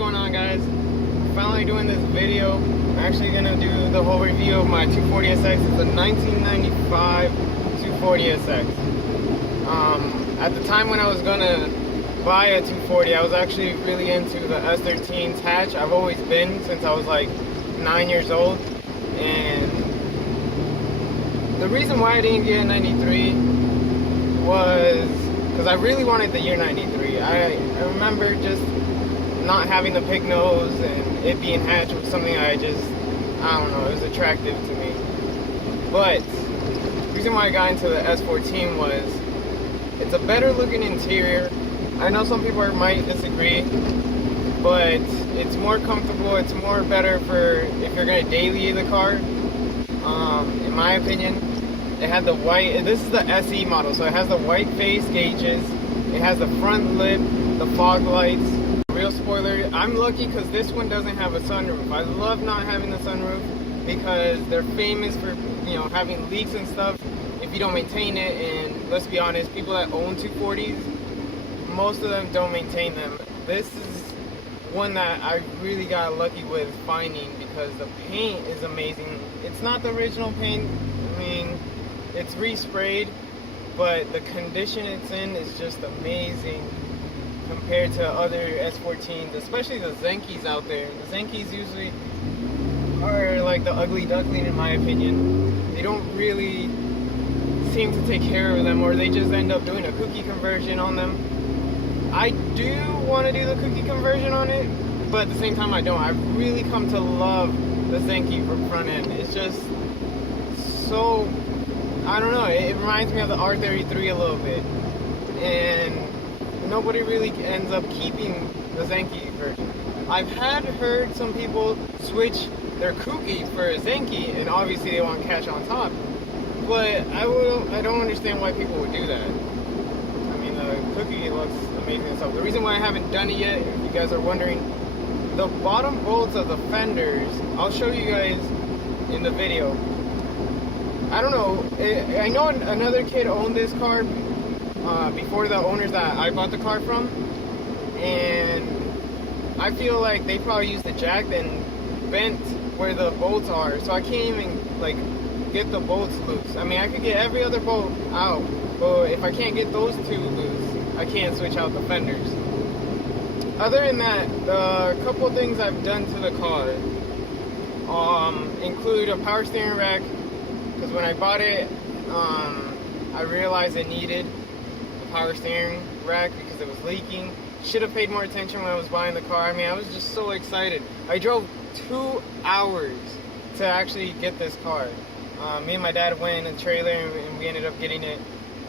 going on, guys? Finally doing this video. I'm actually gonna do the whole review of my 240SX. It's a 1995 240SX. At the time when I was gonna buy a 240, I was actually really into the s14 hatch. I've always been since I was like 9 years old, and the reason why I didn't get a 93 was because I really wanted the year 93. I remember just not having the pig nose and it being hatched was something I don't know, it was attractive to me. But the reason why I got into the s14 was it's a better looking interior. I know some people might disagree, but it's more comfortable, it's more better for if you're going to daily the car, in my opinion. It had the white, this is the SE model, so it has the white face gauges, it has the front lip, the fog lights. Real spoiler, I'm lucky because this one doesn't have a sunroof. I love not having the sunroof because they're famous for, you know, having leaks and stuff if you don't maintain it. And let's be honest, people that own 240s, most of them don't maintain them. This is one that I really got lucky with finding because the paint is amazing. It's not the original paint. I mean, it's resprayed, but the condition it's in is just amazing compared to other s14s, especially the Zenkis out there. The Zenkis usually are like the ugly duckling in my opinion. They don't really seem to take care of them, or they just end up doing a cookie conversion on them. I do want to do the cookie conversion on it, but at the same time I don't. I've really come to love the Zenki for front end. It's just so, I don't know, it reminds me of the R33 a little bit, and nobody really ends up keeping the Zenki version. I've heard some people switch their cookie for a Zenki, and obviously they want cash on top, but I don't understand why people would do that. I mean, the cookie looks amazing and stuff. The reason why I haven't done it yet, if you guys are wondering, the bottom bolts of the fenders, I'll show you guys in the video. I don't know, I know another kid owned this car before the owners that I bought the car from, and I feel like they probably used the jack and bent where the bolts are, so I can't even like get the bolts loose. I mean, I could get every other bolt out, but if I can't get those two loose, I can't switch out the fenders. Other than that, the couple things I've done to the car include a power steering rack, because when I bought it, I realized it needed a power steering rack because it was leaking. Should have paid more attention when I was buying the car. I mean, I was just so excited. I drove 2 hours to actually get this car. Me and my dad went in a trailer and we ended up getting it.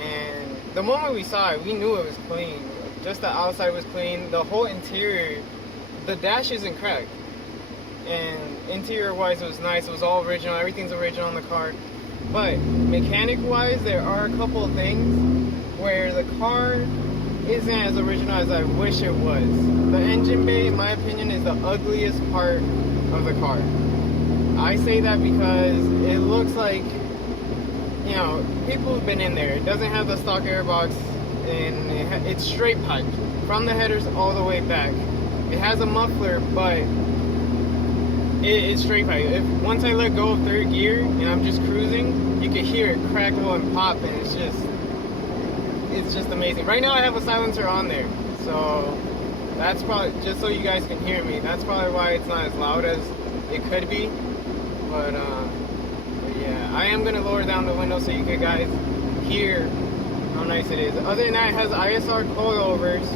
And the moment we saw it, we knew it was clean. Just the outside was clean. The whole interior, the dash isn't cracked. And interior wise, it was nice. It was all original. Everything's original on the car. But mechanic wise, there are a couple of things where the car isn't as original as I wish it was. The engine bay, in my opinion, is the ugliest part of the car. I say that because it looks like, you know, people have been in there. It doesn't have the stock airbox, and it's straight piped from the headers all the way back. It has a muffler, but it's straight pipe. Once I let go of third gear and I'm just cruising, you can hear it crackle and pop, and it's just amazing. Right now I have a silencer on there, so that's probably, just so you guys can hear me, that's probably why it's not as loud as it could be. But yeah, I am going to lower down the window so you guys hear how nice it is. Other than that, it has ISR coilovers.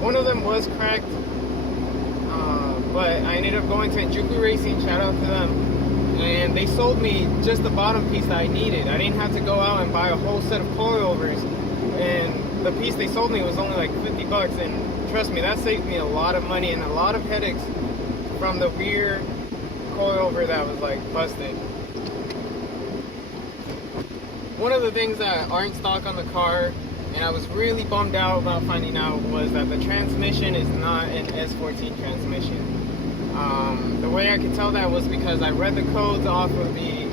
One of them was cracked, but I ended up going to Juku Racing, shout out to them, and they sold me just the bottom piece that I needed. I didn't have to go out and buy a whole set of coilovers, and the piece they sold me was only like 50 bucks, and trust me, that saved me a lot of money and a lot of headaches from the rear coilover that was like busted. One of the things that aren't stock on the car, and I was really bummed out about finding out, was that the transmission is not an s14 transmission. The way I could tell that was because I read the codes off of the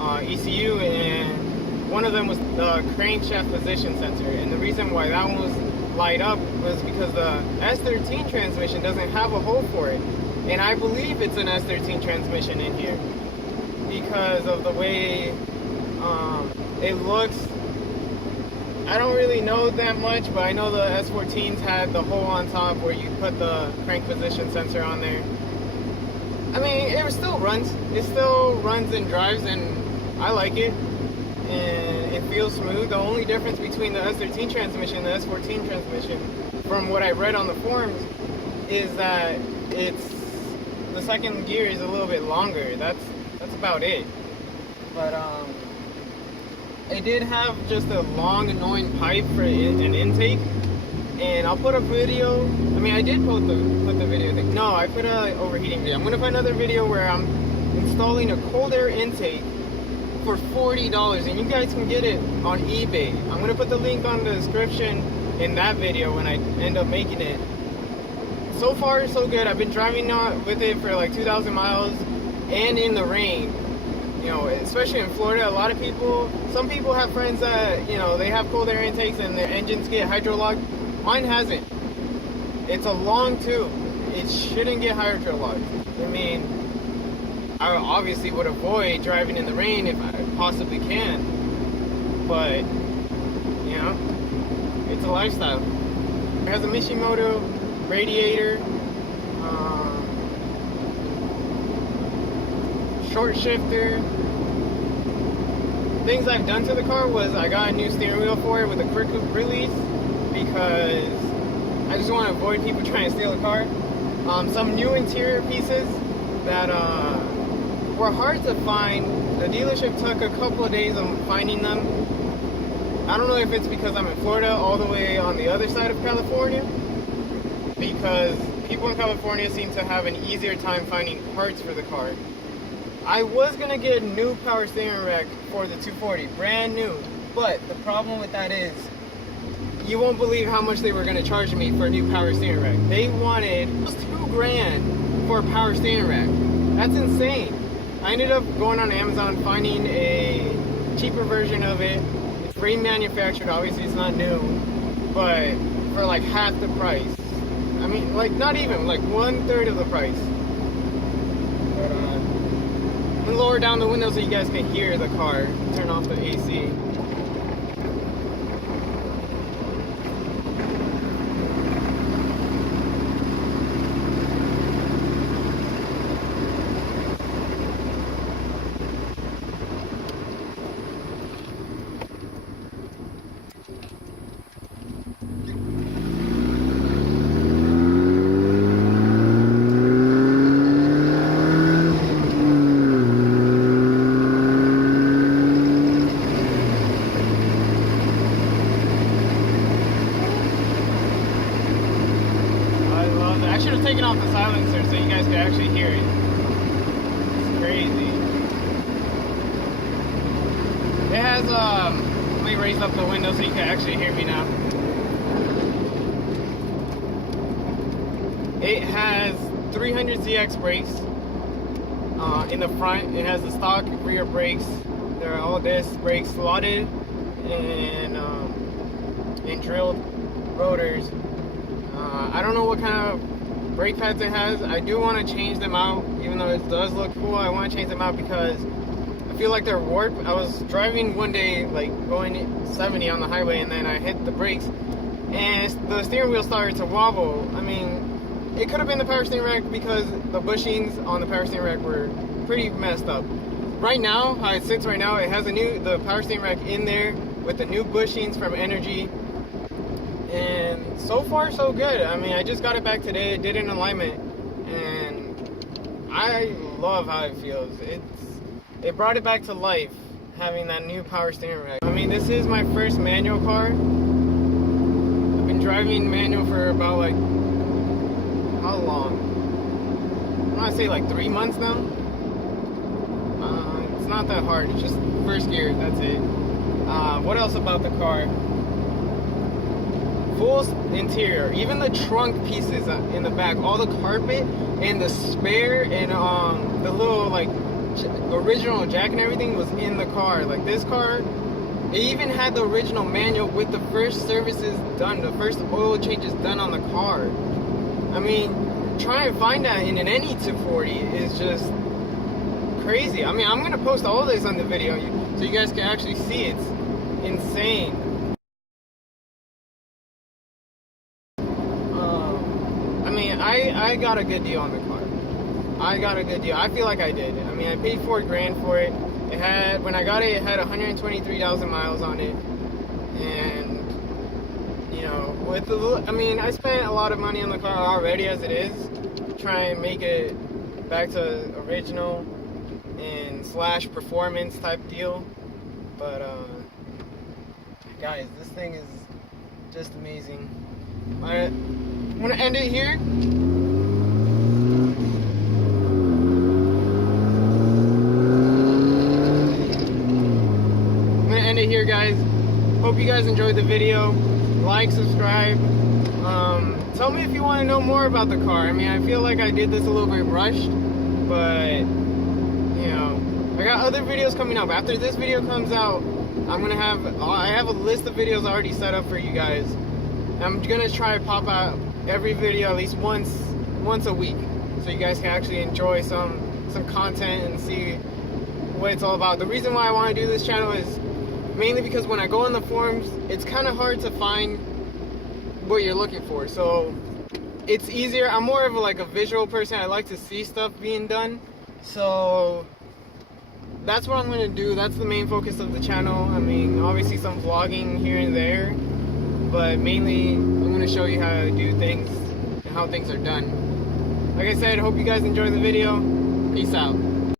ECU, and one of them was the crankshaft position sensor, and the reason why that one was light up was because the S13 transmission doesn't have a hole for it. And I believe it's an S13 transmission in here because of the way it looks. I don't really know that much, but I know the S14s had the hole on top where you put the crank position sensor on there. I mean, it still runs. It still runs and drives, and I like it. And it feels smooth. The only difference between the S13 transmission and the S14 transmission, from what I read on the forums, is that the second gear is a little bit longer. That's about it. But it did have just a long, annoying pipe for an intake. And I'll put a video. I mean, I did put the video thing. No, I put a overheating video. I'm gonna put another video where I'm installing a cold air intake for $40, and you guys can get it on eBay. I'm gonna put the link on the description in that video when I end up making it. So far, so good. I've been driving with it for like 2,000 miles, and in the rain. You know, especially in Florida, a lot of people. Some people have friends that they have cold air intakes and their engines get hydrolocked. Mine hasn't. It's a long tube. It shouldn't get hydrolocked. I mean, I obviously would avoid driving in the rain if I possibly can. But, it's a lifestyle. It has a Mishimoto radiator, short shifter. Things I've done to the car was I got a new steering wheel for it with a quick release, because I just want to avoid people trying to steal the car. Some new interior pieces that were hard to find. The dealership took a couple of days of finding them. I don't know if it's because I'm in Florida, all the way on the other side of California, because people in California seem to have an easier time finding parts for the car. I was going to get a new power steering rack for the 240, brand new, but the problem with that is, you won't believe how much they were going to charge me for a new power steering rack. They wanted $2,000 for a power steering rack. That's insane. I ended up going on Amazon, finding a cheaper version of it. It's remanufactured, obviously it's not new, but for like half the price. I mean, like not even, like 1/3 of the price. But I'm gonna lower down the window so you guys can hear the car. Turn off the AC. I should have taken off the silencer so you guys could actually hear it. It's crazy. It has, let me raise up the window so you can actually hear me now. It has 300ZX brakes in the front. It has the stock rear brakes. They're all disc brakes slotted and drilled rotors. I don't know what kind of brake pads it has. I do want to change them out, even though it does look cool. I want to change them out because I feel like they're warped. I was driving one day, like going 70 on the highway, and then I hit the brakes, and the steering wheel started to wobble. I mean, it could have been the power steering rack because the bushings on the power steering rack were pretty messed up. Right now, how it sits right now, it has the power steering rack in there with the new bushings from Energy. And so far so good. I mean, I just got it back today, did an alignment, and I love how it feels. It brought it back to life, having that new power steering rack. I mean, this is my first manual car. I've been driving manual for about like, how long? I want to say like 3 months now. It's not that hard, it's just first gear, that's it. What else about the car? Full interior, even the trunk pieces in the back, all the carpet and the spare and the little like original jack and everything was in the car. Like this car It even had the original manual with the first services done, the first oil changes done on the car. I mean, try and find that in any 240 is just crazy. I mean, I'm gonna post all this on the video so you guys can actually see. It's insane. I mean, I got a good deal on the car. I got a good deal. I feel like I did. I mean, I paid $4,000 for it. It had, when I got it, it had 123,000 miles on it. And, you know, with the, I mean, I spent a lot of money on the car already as it is. Try and make it back to original and / performance type deal. But, guys, this thing is just amazing. I'm gonna end it here. Here, guys. Hope you guys enjoyed the video. Like, subscribe. Tell me if you want to know more about the car. I mean, I feel like I did this a little bit rushed, but you know, I got other videos coming up. After this video comes out, I have a list of videos already set up for you guys. I'm gonna try to pop out every video at least once a week, so you guys can actually enjoy some content and see what it's all about. The reason why I want to do this channel is mainly because when I go on the forums, it's kind of hard to find what you're looking for. So it's easier. I'm more of a visual person. I like to see stuff being done. So that's what I'm going to do. That's the main focus of the channel. I mean, obviously some vlogging here and there, but mainly I'm going to show you how to do things and how things are done. Like I said, hope you guys enjoy the video. Peace out.